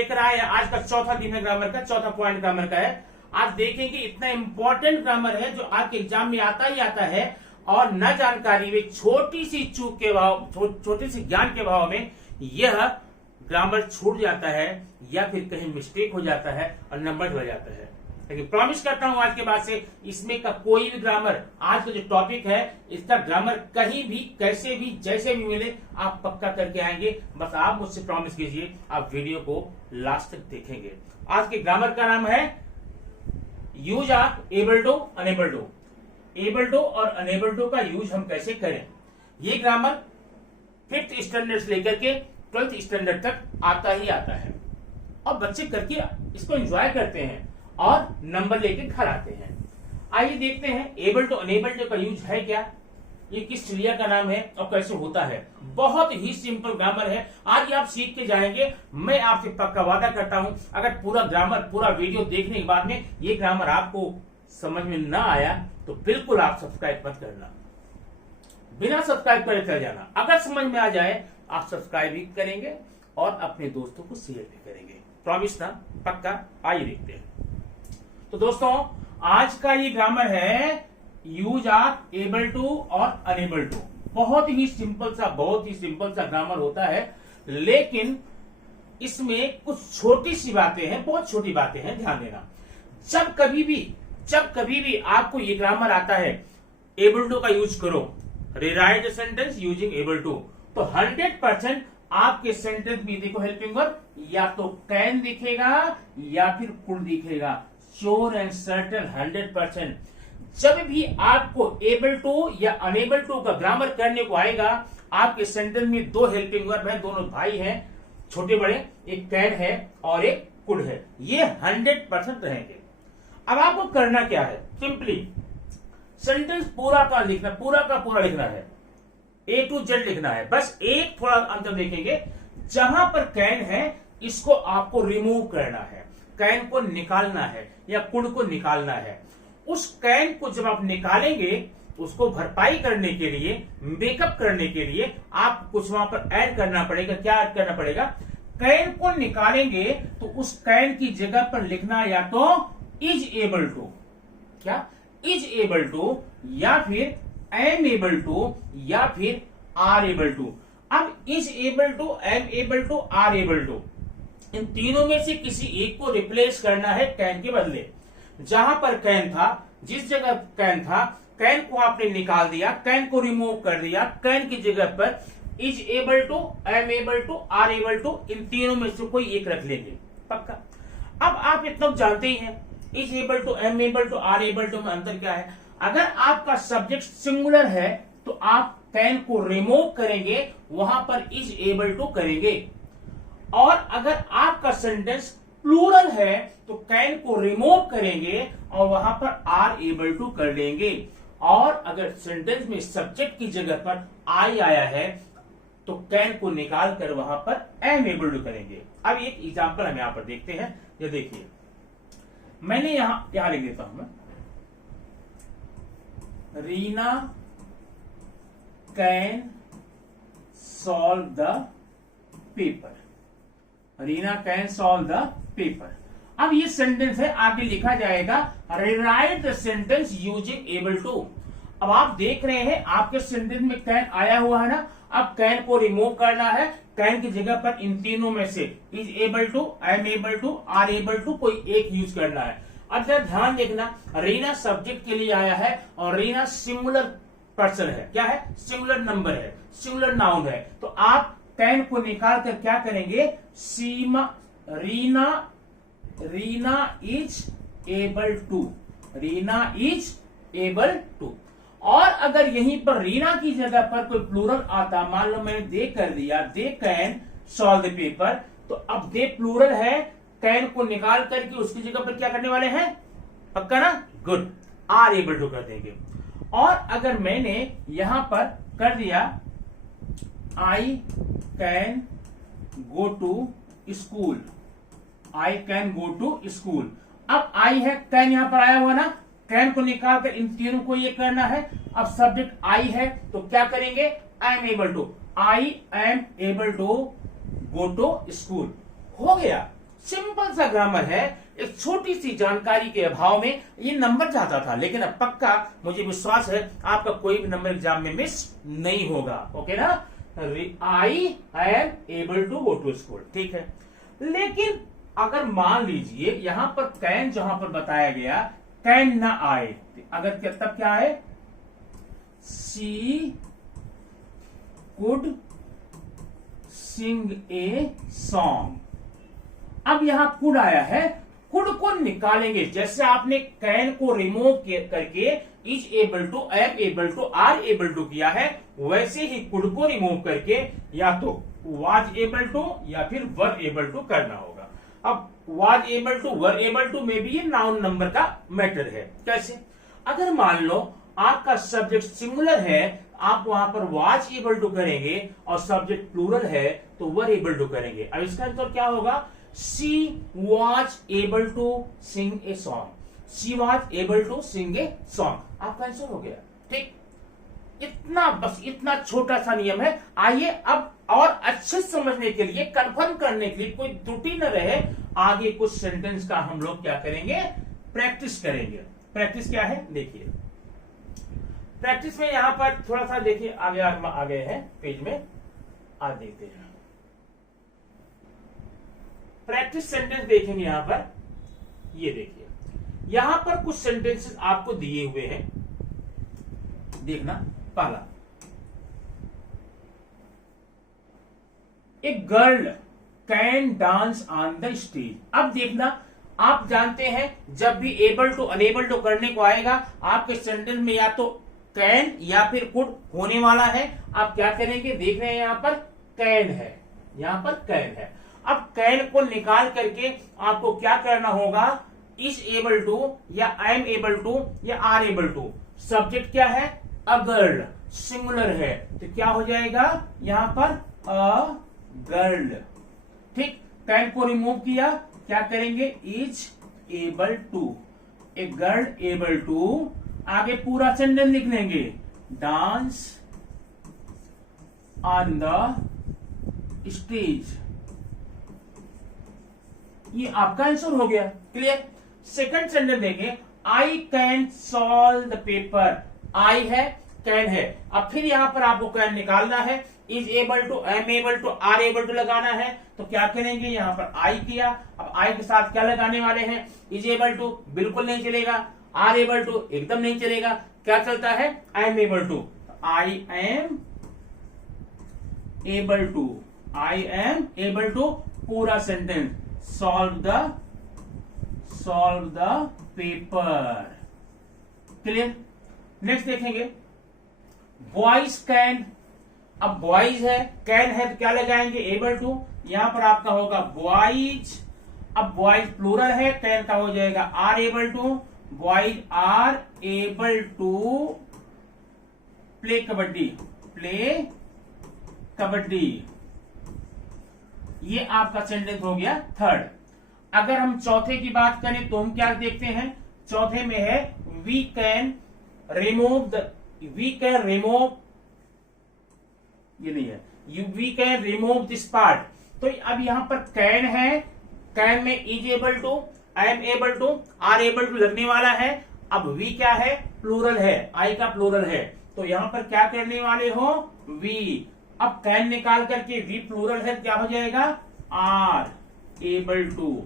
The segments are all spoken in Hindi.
लेकर आए हैं। आज का चौथा दिन है ग्रामर का, चौथा पॉइंट ग्रामर का है। आज देखेंगे इतना इंपॉर्टेंट ग्रामर है जो आपके एग्जाम में आता ही आता है, और न जानकारी में छोटी सी चूक के भाव, छोटे से ज्ञान के भाव में यह ग्रामर छूट जाता है या फिर कहीं मिस्टेक हो जाता है और नंबर हो जाता है। लेकिन प्रॉमिस करता हूं आज के बाद से इसमें का कोई भी ग्रामर, आज का जो टॉपिक है इसका ग्रामर कहीं भी कैसे भी जैसे भी मिले आप पक्का करके आएंगे। बस आप मुझसे प्रॉमिस कीजिए, आप वीडियो को लास्ट तक देखेंगे। आज के ग्रामर का नाम है use of able to, unable to. Able to और अनेबल टू का यूज हम कैसे करें, ये ग्रामर 5th स्टैंडर्ड से लेकर के 12th स्टैंडर्ड तक आता ही आता है, और बच्चे करके इसको एंजॉय करते हैं और नंबर लेके घर आते हैं। आइए देखते हैं एबल टू अनेबल टू का यूज है क्या, ये किस चिड़िया का नाम है और कैसे होता है। बहुत ही सिंपल ग्रामर है, आज आप सीख के जाएंगे। मैं आपसे पक्का वादा करता हूं, अगर पूरा ग्रामर, पूरा वीडियो देखने के बाद में ये ग्रामर आपको समझ में ना आया तो बिल्कुल आप सब्सक्राइब मत करना, बिना सब्सक्राइब करे चल जाना। अगर समझ में आ जाए आप सब्सक्राइब भी करेंगे और अपने दोस्तों को शेयर भी करेंगे। प्रॉमिस ना, पक्का। आइए देखते हैं। तो दोस्तों आज का ये ग्रामर है यूज ऑफ एबल टू और अनेबल टू। बहुत ही सिंपल सा ग्रामर होता है, लेकिन इसमें कुछ छोटी सी बातें हैं, बहुत छोटी बातें हैं, ध्यान देना। जब कभी भी आपको ये ग्रामर आता है एबल टू का यूज करो, rewrite the sentence using able to, तो 100% आपके सेंटेंस में देखो हेल्पिंग वर्ब या तो कैन दिखेगा या फिर कुड दिखेगा। Sure and certain 100%। जब भी आपको एबल टू या अनेबल टू का ग्रामर करने को आएगा, आपके सेंटेंस में दो हेल्पिंग वर्ब है, दोनों भाई हैं छोटे बड़े, एक कैन है और एक कुड है, ये 100% रहेंगे। अब आपको करना क्या है, सिंपली सेंटेंस पूरा का पूरा लिखना है, A to Z लिखना है। बस एक थोड़ा अंतर देखेंगे, जहां पर कैन है इसको आपको रिमूव करना है, कैन को निकालना है या कुड को निकालना है। उस कैन को जब आप निकालेंगे, उसको भरपाई करने के लिए, मेकअप करने के लिए आप कुछ वहां पर ऐड करना पड़ेगा। क्या ऐड करना पड़ेगा, कैन को निकालेंगे तो उस कैन की जगह पर लिखना या तो इज एबल टू, क्या इज एबल टू, या फिर एम एबल टू, या फिर आर एबल टू। अब is able to, am able to, are able to, इन तीनों में से किसी एक को रिप्लेस करना है कैन के बदले। जहां पर कैन था, जिस जगह कैन था, कैन को आपने निकाल दिया, कैन को रिमूव कर दिया, कैन की जगह पर is able to, am able to, are able to, इन तीनों में से कोई एक रख लेंगे, पक्का। अब आप इतना जानते ही हैं is able to, am able to, are able to में अंतर क्या है। अगर आपका सब्जेक्ट सिंगुलर है तो आप कैन को रिमूव करेंगे, वहां पर इज एबल टू करेंगे, और अगर आपका सेंटेंस प्लूरल है तो कैन को रिमूव करेंगे और वहां पर आर एबल टू कर लेंगे। और अगर सेंटेंस में सब्जेक्ट की जगह पर आई आया है तो कैन को निकाल कर वहां पर एम एबल टू करेंगे। अब एक एग्जांपल हम यहां पर देखते हैं, ये देखिए, मैंने यहां लिख देता हूं मैं, Reena can solve the paper, Reena can solve the paper. अब ये सेंटेंस है, आगे लिखा जाएगा rewrite the sentence using able to. अब आप देख रहे हैं आपके सेंटेंस में कैन आया हुआ है ना, अब कैन को रिमूव करना है, कैन की जगह पर इन तीनों में से is able to, am able to, are able to कोई एक यूज करना है। अब जरा ध्यान देखना, रीना सब्जेक्ट के लिए आया है और रीना सिंगुलर पर्सन है, क्या है, सिंगुलर नंबर है, सिंगुलर नाउन है, तो आप कैन को निकाल कर क्या करेंगे, Reena is able to, Reena is able to. और अगर यहीं पर रीना की जगह पर कोई प्लूरल आता, मान लो मैंने दे कर दिया, they can solve the paper, तो अब दे प्लूरल है, कैन को निकाल करके उसकी जगह पर क्या करने वाले हैं, पक्का ना, गुड, आर एबल टू कर देंगे। और अगर मैंने यहां पर कर दिया I can go to school, I can go to school, अब आई है, कैन यहां पर आया हुआ ना, कैन को निकाल कर इन तीनों को ये करना है। अब सब्जेक्ट आई है तो क्या करेंगे, I am able to, I am able to go to school, हो गया। सिंपल सा ग्रामर है, एक छोटी सी जानकारी के अभाव में ये नंबर जाता था, लेकिन अब पक्का मुझे विश्वास है आपका कोई भी नंबर एग्जाम में मिस नहीं होगा। ओके ना, I am able to go to school, ठीक है। लेकिन अगर मान लीजिए यहां पर कैन जहां पर बताया गया कैन ना आए, अगर तब क्या है, she could sing a song. अब यहां कुड आया है, कुड को निकालेंगे, जैसे आपने कैन को रिमूव करके is able to, am able to, are able to किया है, वैसे ही कुड को रिमूव करके या तो वाज एबल टू या फिर वर एबल टू करना होगा। अब was able to, were able to में भी ये नाउन नंबर का मैटर है। कैसे? अगर मान लो आपका सब्जेक्ट सिंगुलर है, आप वहां पर वाज एबल टू करेंगे, और सब्जेक्ट प्लूरल है तो वर एबल टू करेंगे। अब इसका आंसर क्या होगा, She was able to sing a song. She was able to sing a song. आपका आंसर हो गया, ठीक। इतना, बस इतना छोटा सा नियम है। आइए अब और अच्छे समझने के लिए, कंफर्म करने के लिए, कोई त्रुटि न रहे, आगे कुछ सेंटेंस का हम लोग क्या करेंगे, प्रैक्टिस करेंगे। प्रैक्टिस क्या है देखिए, प्रैक्टिस में यहां पर थोड़ा सा देखिए, आगे आ गए हैं पेज में, आज देखते हैं। प्रैक्टिस सेंटेंस देखेंगे यहां पर, ये देखिए यहां पर कुछ सेंटेंसेस आपको दिए हुए हैं, देखना। पहला, a girl can dance on the stage. अब देखना, आप जानते हैं जब भी एबल टू अनेबल टू करने को आएगा आपके सेंटेंस में या तो कैन या फिर कुड होने वाला है। आप क्या करेंगे, देख रहे हैं यहां पर कैन है, यहां पर कैन है। अब कैन को निकाल करके आपको क्या करना होगा, इज एबल टू या आई एम एबल टू या आर एबल टू। सब्जेक्ट क्या है, अ गर्ल, सिंगुलर है, तो क्या हो जाएगा यहां पर, अ गर्ल, ठीक। कैन को रिमूव किया, क्या करेंगे, is able to, a girl able to. आगे पूरा सेंटेंस लिख लेंगे, डांस ऑन द स्टेज। ये आपका आंसर हो गया, क्लियर। सेकंड सेंटेंस देखें, I can solve the paper. I है, कैन है। अब फिर यहां पर आपको कैन निकालना है, is able to, am able to, are able to लगाना है, तो क्या करेंगे, यहां पर आई किया। अब आई के साथ क्या लगाने वाले हैं, इज एबल टू, बिल्कुल नहीं चलेगा। आर एबल टू एकदम नहीं चलेगा। क्या चलता है, I am able to, I am able to, I am able to, पूरा sentence, solve the paper, clear. Next देखेंगे, बॉयज कैन। अब बॉयज है, कैन है, तो क्या लगाएंगे, एबल टू। यहां पर आपका होगा बॉयज। अब बॉयज प्लूरल है, कैन का हो जाएगा are able to. Boys are able to play kabaddi, play kabaddi. ये आपका सेंटेंस हो गया थर्ड। अगर हम चौथे की बात करें तो हम क्या देखते हैं, चौथे में है वी कैन रिमूव, ये नहीं है, we can remove this part. तो अब यहां पर कैन है, कैन में is able to, I am able to, are able to लगने वाला है। अब वी क्या है, प्लूरल है, आई का प्लूरल है, तो यहां पर क्या करने वाले हो, वी। अब कैन निकाल करके, वी प्लूरल है, क्या हो जाएगा, are able to,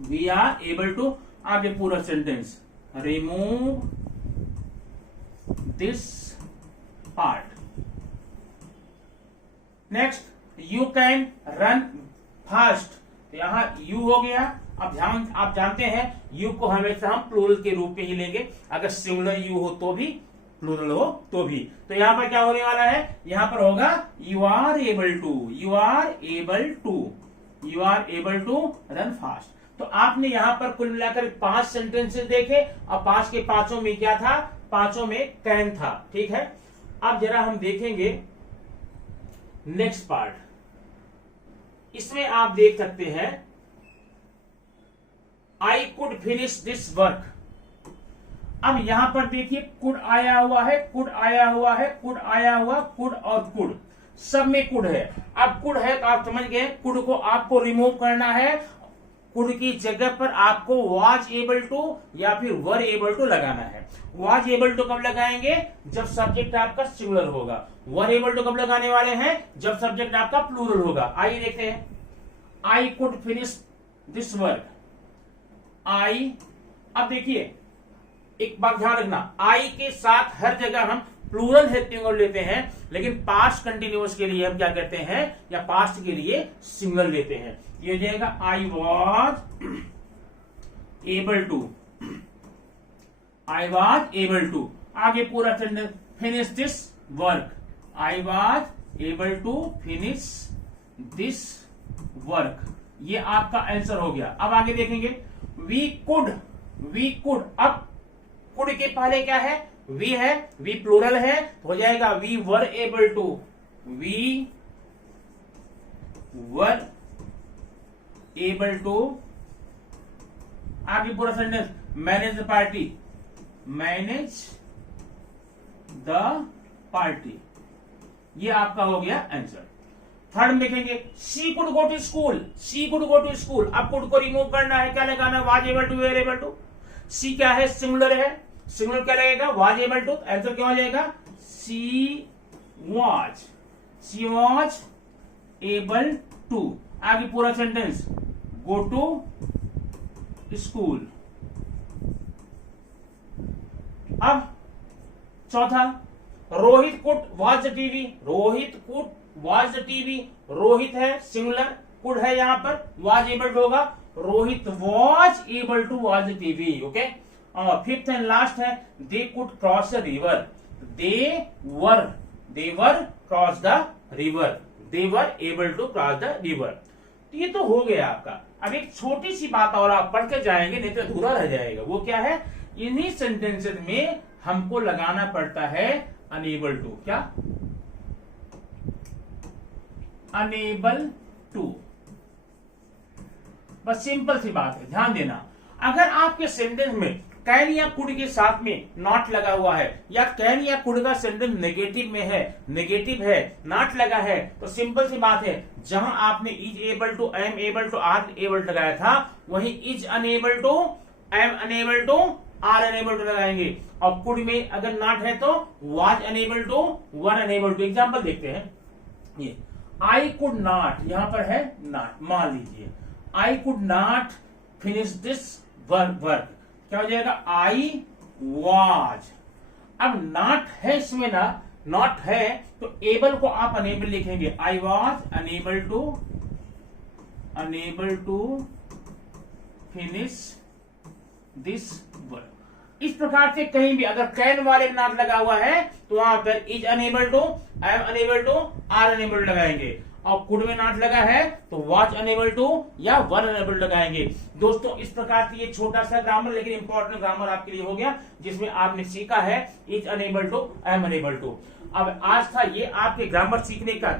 we are able to. आगे पूरा sentence, remove this part. Next, you can run fast. यहां यू हो गया। अब ध्यान, आप जानते हैं यू को हमेशा हम प्लूरल के रूप में ही लेंगे, अगर सिंगुलर यू हो तो भी, प्लूरल हो तो भी। तो यहां पर क्या होने वाला है, यहां पर होगा you are able to, you are able to, you are able to run fast. तो आपने यहां पर कुल मिलाकर 5 सेंटेंसेस देखे, और 5 के 5 में क्या था, 5 में कैन था, ठीक है। अब जरा हम देखेंगे नेक्स्ट पार्ट। इसमें आप देख सकते हैं, I could finish this work. अब यहां पर देखिए, कुड आया हुआ है, कुड आया हुआ है, कुड आया हुआ, कुड और कुड, सब में कुड है। अब कुड है तो आप समझ गए, कुड को आपको रिमूव करना है, कुड की जगह पर आपको वाज एबल टू या फिर वर एबल टू लगाना है। वाज एबल टू कब लगाएंगे? जब सब्जेक्ट आपका सिंगुलर होगा। वर एबल टू कब लगाने वाले हैं? जब सब्जेक्ट आपका प्लूरल होगा। आइए देखते हैं। I could finish this work. I, अब देखिए एक बात ध्यान रखना, आई के साथ हर जगह हम प्लूरल हेल्पिंग वर्ब लेते हैं, लेकिन पास्ट कंटिन्यूअस के लिए हम क्या करते हैं, या पास्ट के लिए सिंगल लेते हैं। ये हो जाएगा I was able to, I was able to. आगे पूरा sentence, finish this work, I was able to finish this work. ये आपका आंसर हो गया। अब आगे देखेंगे, वी कुड, वी कुड। अब कुड के पहले क्या है? वी है, वी प्लूरल है, तो हो जाएगा we were able to, we were able to. आगे पूरा sentence, manage the party, manage the party. ये आपका हो गया आंसर। थर्ड में देखेंगे, she could go to school, she could go to school. अब कुड को रिमूव करना है, क्या लगाना? Was able to, were able to. She क्या है? सिंगुलर है, सिंगुलर क्या लगेगा? Was able to. आंसर क्या हो जाएगा? She was, she was able to. आगे पूरा सेंटेंस, गो टू स्कूल। अब चौथा, Rohit could watch the TV, Rohit could watch the TV. Rohit है सिंगुलर, कुड है यहां पर, वाज एबल टू होगा, Rohit was able to watch the TV. Okay. और फिफ्थ एंड लास्ट है, they could cross the river, they were cross the river, they were able to cross the river. तो ये तो हो गया आपका। अब एक छोटी सी बात और आप पढ़ के जाएंगे, नहीं तो अधूरा रह जाएगा। वो क्या है? इन्हीं सेंटेंसेस में हमको लगाना पड़ता है अनेबल टू। क्या? Unable to. बस सिंपल सी बात है, ध्यान देना। अगर आपके सेंटेंस में कैन या कुड के साथ में नॉट लगा हुआ है, या कैन या कुड का सेंटेंस नेगेटिव में है, नेगेटिव है, नॉट लगा है, तो सिंपल सी बात है, जहां आपने is able to, am able to, are able to लगाया था, वहीं is unable to, am unable to, are unable to लगाएंगे। और कुड में अगर नॉट है तो was unable to, were unable to. Example देखते हैं। ये आई कुड नॉट, यहां पर है नॉट, मान लीजिए I could not finish this work, क्या हो जाएगा? I was. अब नॉट है इसमें ना, नॉट है तो एबल को आप अनेबल लिखेंगे, I was unable to finish this work. इस प्रकार से कहीं भी अगर कैन वाले नॉट लगा हुआ है तो वहां पर is unable to, am unable to, are unable लगाएंगे। और कुड में नॉट लगा है तो वाज अनेबल टू या वर अनेबल लगाएंगे। दोस्तों इस प्रकार से ये छोटा सा ग्रामर लेकिन इंपॉर्टेंट ग्रामर आपके लिए हो गया, जिसमें आपने सीखा है is unable to, am unable to. अब आज था ये आपके ग्रामर सीखने का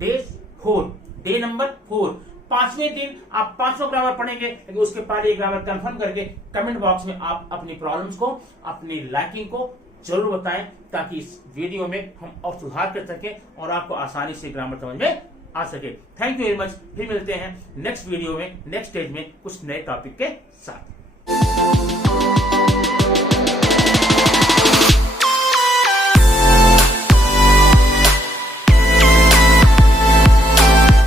डे नंबर 4। 5वें दिन आप 500 ग्रामर पढ़ेंगे, लेकिन उसके पहले ग्रामर कंफर्म करके कमेंट बॉक्स में आप अपनी प्रॉब्लम्स को, अपनी लाइकिंग को जरूर बताएं, ताकि इस वीडियो में हम और सुधार कर सकें और आपको आसानी से ग्रामर समझ में आ सके। Thank you very much. फिर मिलते हैं नेक्स्ट वीडियो में, नेक्स्ट स्टेज में कुछ नए टॉपिक के साथ।